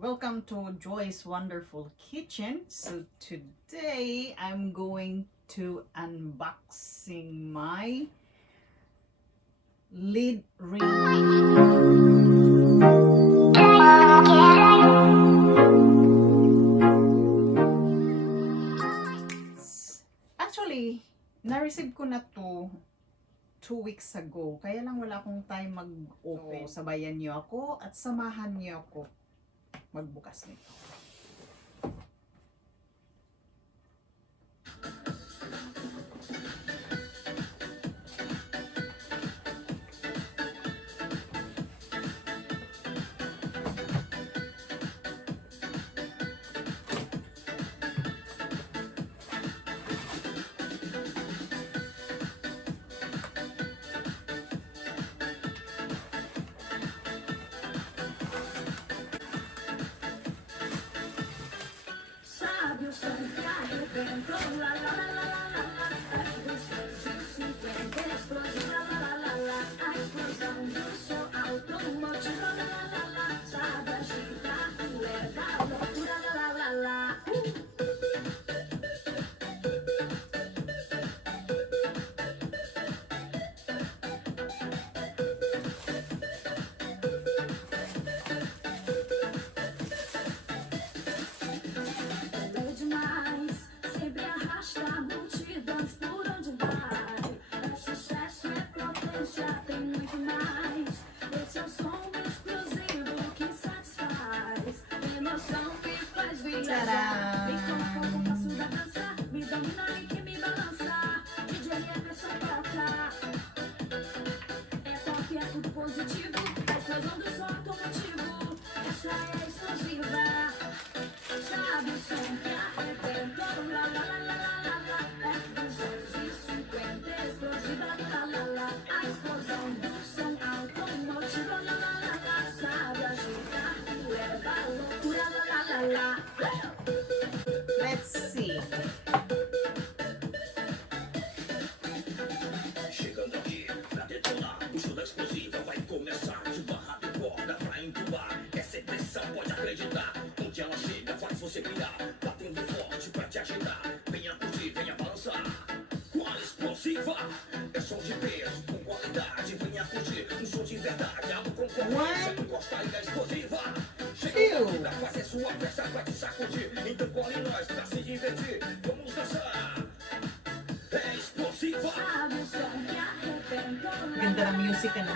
Welcome to Joy's Wonderful Kitchen. So today I'm going to unboxing my lid ring. Actually, na-receive ko na to 2 weeks ago. Kaya lang wala akong time mag-open. So, sabayan niyo ako at samahan niyo ako magbukas nito. Sabe o som que arrebenta, lá lá lá lá lá lá lá. F250 explosiva, lá lá lá lá. A explosão do som automotivo, lá lá lá lá. Sabe agitar, leva a loucura, lá lá lá lá. É demais, sempre arrasta multidões por onde vai. É sucesso, é potência, tem muito mais. Esse é o som explosivo que satisfaz. Emoção que faz viajar. Tcharam! Me coloca o compasso da dança, me domina e que me balança. DJ Everson toca. É pop, é tudo positivo. A explosão do som automotivo. Essa é a explosiva. Sabe o som que arrebenta, lá lá lá lá lá lá. F250 explosiva, lá lá lá. A explosão do som automotivo, lá lá lá lá. Sabe agitar, leva a loucura, lá lá lá lá. Let's see. Chegando aqui pra detonar, o show da explosiva vai começar. De barra de corda pra entubar, essa é pressão, pode acreditar. Onde ela chega, faz você virar, batendo forte pra te agitar. Venha curtir, venha balançar. Com a explosiva, é som de peso, com qualidade. Venha curtir, um som de verdade. Abre concorrência, encosta aí da explosiva. Chegando aqui pra fazer sua festa, vai te sacudir. Então corre nós pra se divertir, vamos dançar. É explosiva. Sabe o som que arrebenta, Ganda ng music, ano?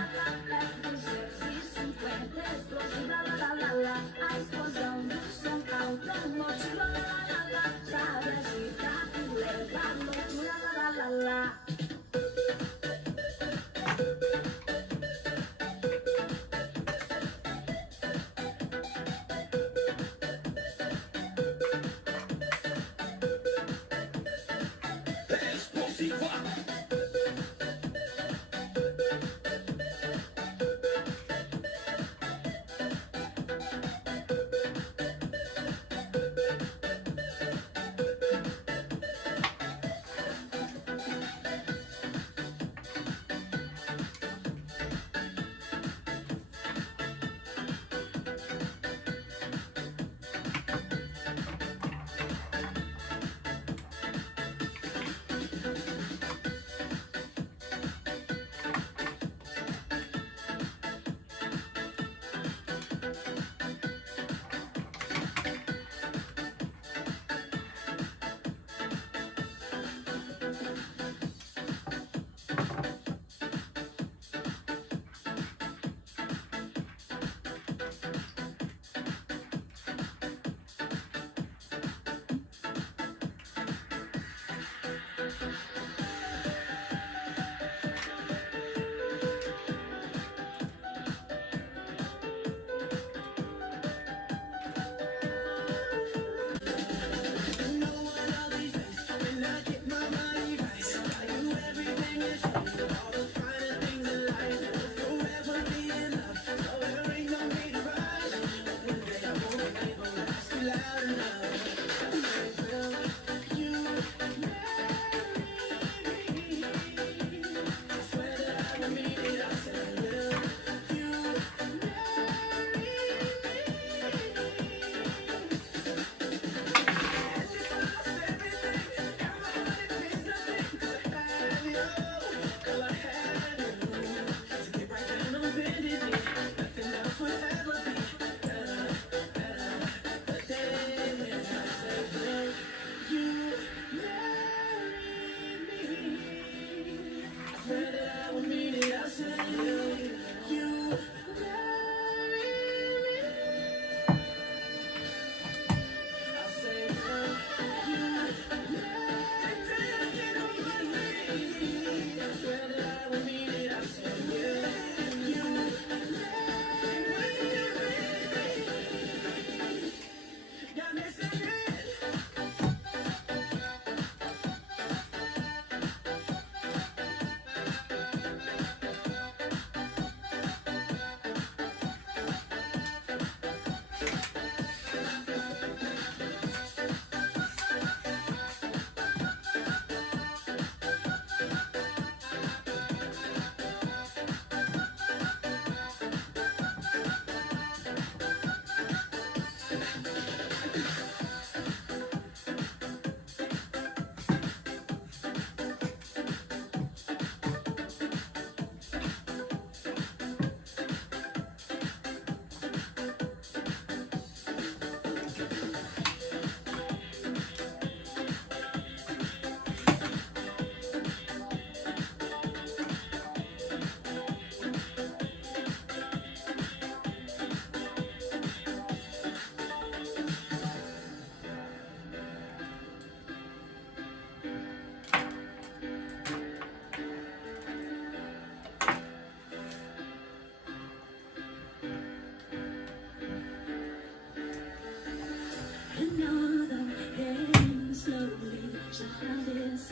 F250 explosiva, lá lá lá lá. A explosão do som automotivo, lá lá lá lá. Sabe agitar, leva a loucura, lá lá lá lá. É explosiva.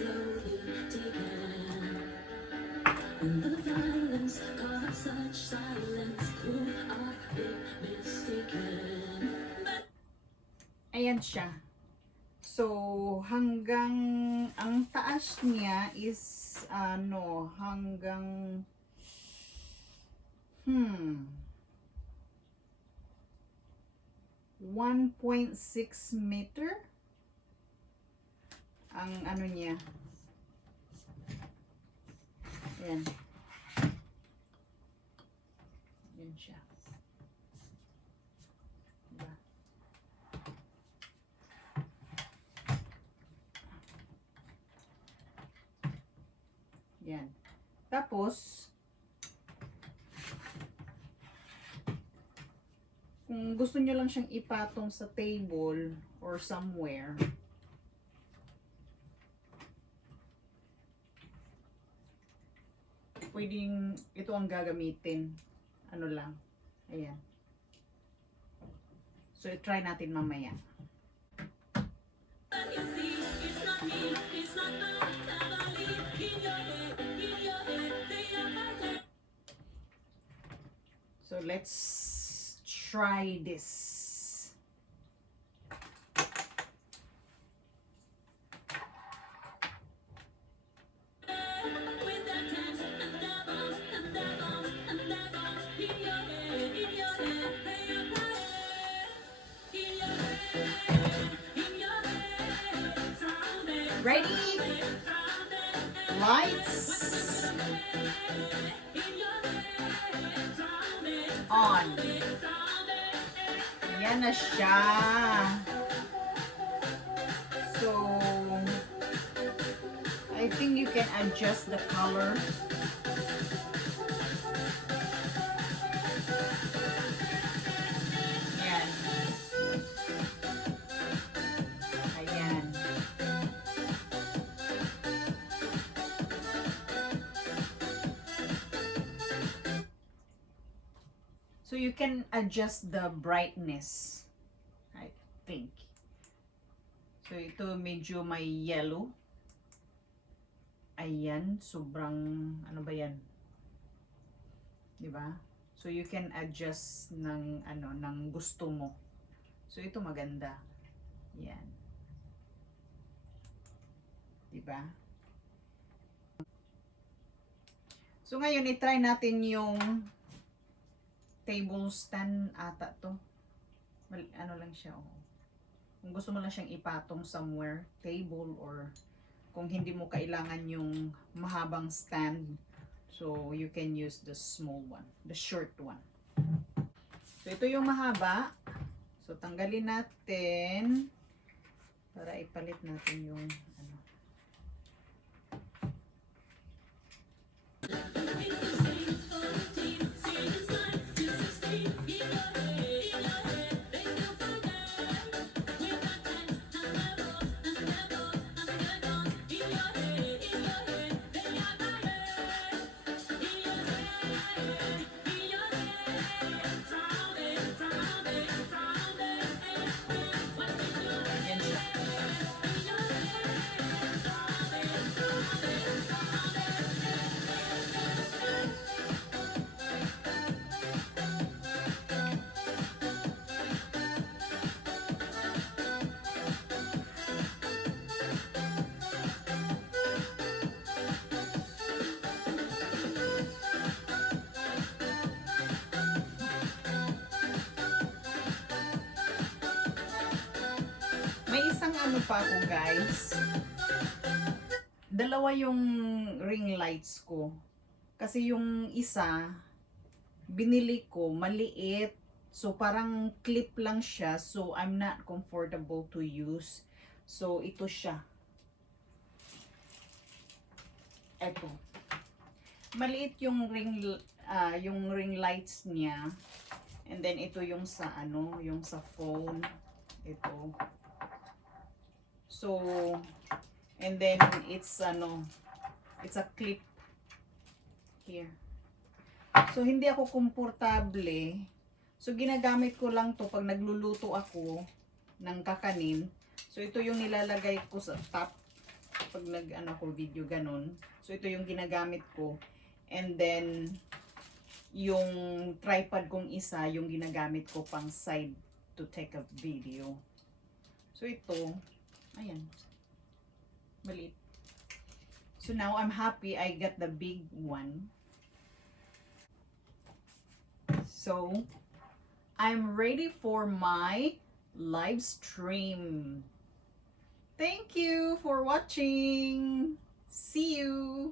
slowly deepen. When the violence caused such silence, who are we mistaken? Ayan siya. So, hanggang, ang taas niya is, hanggang, 1.6 meter. Ang ano niya. Ayan. Ayan siya. Diba? Yan. Tapos, kung gusto nyo lang siyang ipatong sa table or somewhere, pwedeng ito ang gagamitin. Ano lang. Ayan. So, try natin mamaya. So, let's try this. Ready? Lights on. Yan na siya. So, I think you can adjust the color. Yan. Ayan. So you can adjust the brightness, I think. So ito medyo may yellow. Ayan, sobrang ano ba yan? 'Di ba? So you can adjust ng ng gusto mo. So ito maganda. Yan. 'Di ba? So ngayon i-try natin yung table stand ata to. Ano lang siya, oh. Kung gusto mo lang siyang ipatong somewhere, table, or kung hindi mo kailangan yung mahabang stand, so you can use the small one, the short one. So ito yung mahaba. So tanggalin natin para ipalit natin yung ano. Yan siya. May isang ano pa ako, guys. Dalawa yung ring lights ko. Kasi yung isa, binili ko, maliit. So, parang clip lang siya. So, I'm not comfortable to use. So, ito siya. Ito. Maliit yung ring lights niya. And then, ito yung sa yung sa phone. Ito. So, and then it's it's a clip here. So, hindi ako komportable. So, ginagamit ko lang to pag nagluluto ako ng kakanin. So, ito yung nilalagay ko sa top. pag nag-ano ko video ganun. So, ito yung ginagamit ko. And then, yung tripod kong isa, yung ginagamit ko pang side to take a video. So, ito, ayan, maliit. So, now, I'm happy I got the big one. So, I'm ready for my live stream. Thank you for watching. See you.